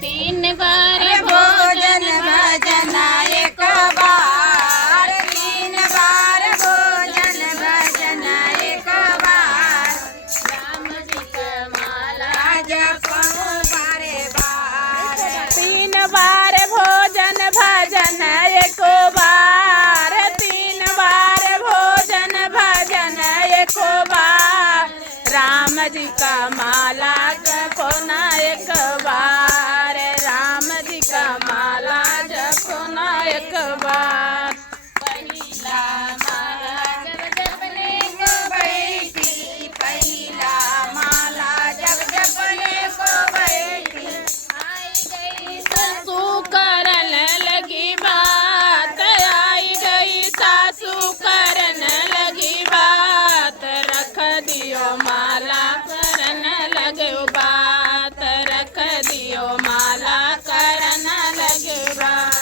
तीन बार भोजन भजन एक बार, तीन बार भोजन भजन एक बार, राम जी का माला जपो बारे बार। तीन बार भोजन भजन एक बार, तीन बार भोजन भजन एक बार, राम जी का माला जपो ना एक बार, राम जी का माला जपो ना एक बार। पहिला माला जब जपने को बैठी, पहिला माला जब जपने को बैठी, आई गई सासू करन लगी बात, आई गई सासू करन लगी बात, रख दियो माला करन लगे बात, रख दियो माला करन लगे बात।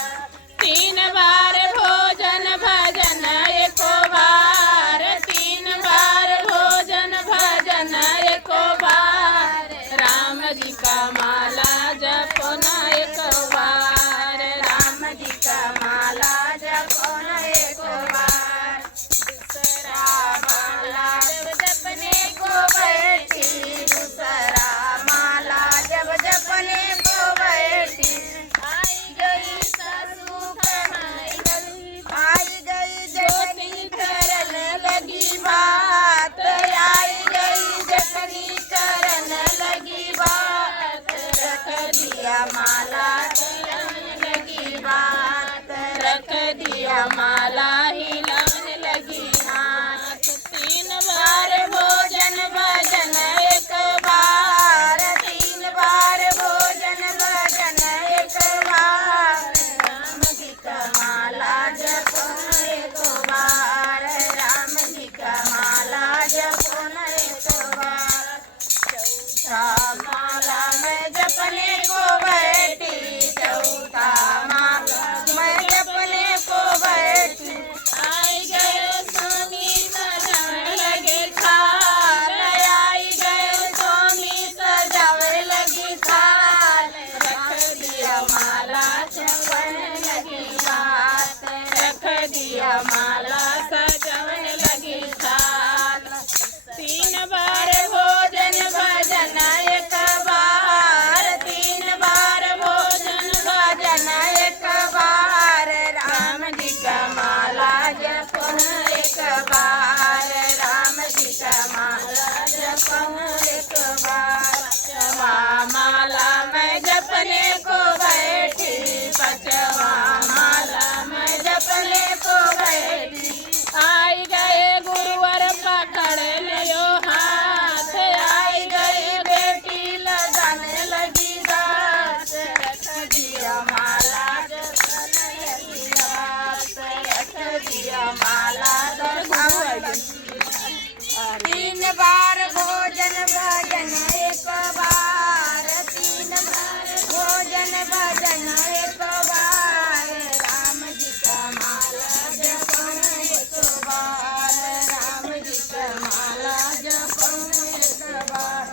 तीन बार भोजन भजन एक बार, तीन बार भोजन भजन एक बार, राम जी का माला जपो ना एक बार, राम जी का माला जपो ना एक बार। दूसरा माला जब जपने को बैठी, दूसरा माला जब जपने को बैठी, आई गई सासू आई गई जटनी करन लगी बात, आई गई जटनी करन लगी बात, रख दिया माला हिलाने लगी बात, रख दिया माला हिलाने लगी हाथ। तीन बार भोजन भजन एक बार, तीन बार भोजन भजन एक बार, राम जी का माला जपो एक बार, राम जी का माला जपो एक बार। चौथा माला मैं जपने को बैठी, चौथा माला मैं जपने को बैठी, आई गए स्वामी सजावे लगे थाल, आई गए स्वामी सजावे लगी थाल, रख दिया माला जपने लगी बात, रख दिया माला सजाने लगी थाल। तीन बार भोजन भजन एक बार, तीन बार भोजन भजन एक बार, राम जी का माला जपो एक बार, राम जी का माला जपो एक बार। पांचवा माला मैं जपने को बैठी, पांचवा माला मैं जपने को बैठी, आई गए गुरुवर पकड़ लियो हाथ, आई गई बेटी लगाने लगी दात, रख दिया माला जपने लगी दात, रख दिया माला तीन बार भोजन भजन एक बार, तीन बार भोजन भजन एक बार, राम जी का माला जपो एक बार, राम जी का माला जपो एक बार।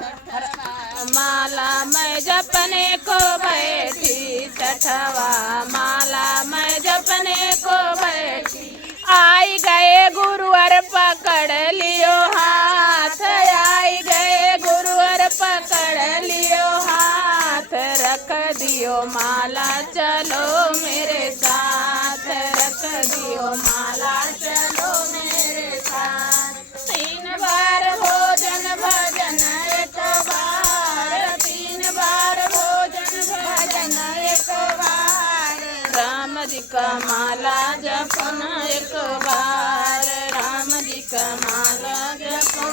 माला मैं जपने को बैठी, छठवा माला मैं जपने को बैठी, आई गए गुरुवर पकड़ लियो हाथ, आई गए गुरुवर पकड़ लियो हाथ, रख दियो माला चलो मेरे साथ, रख दियो माला चलो मेरे साथ। तीन बार भोजन भजन एक बार, तीन बार भोजन भजन एक बार, राम जी का माला जपो एक बार, राम जी का माला जपो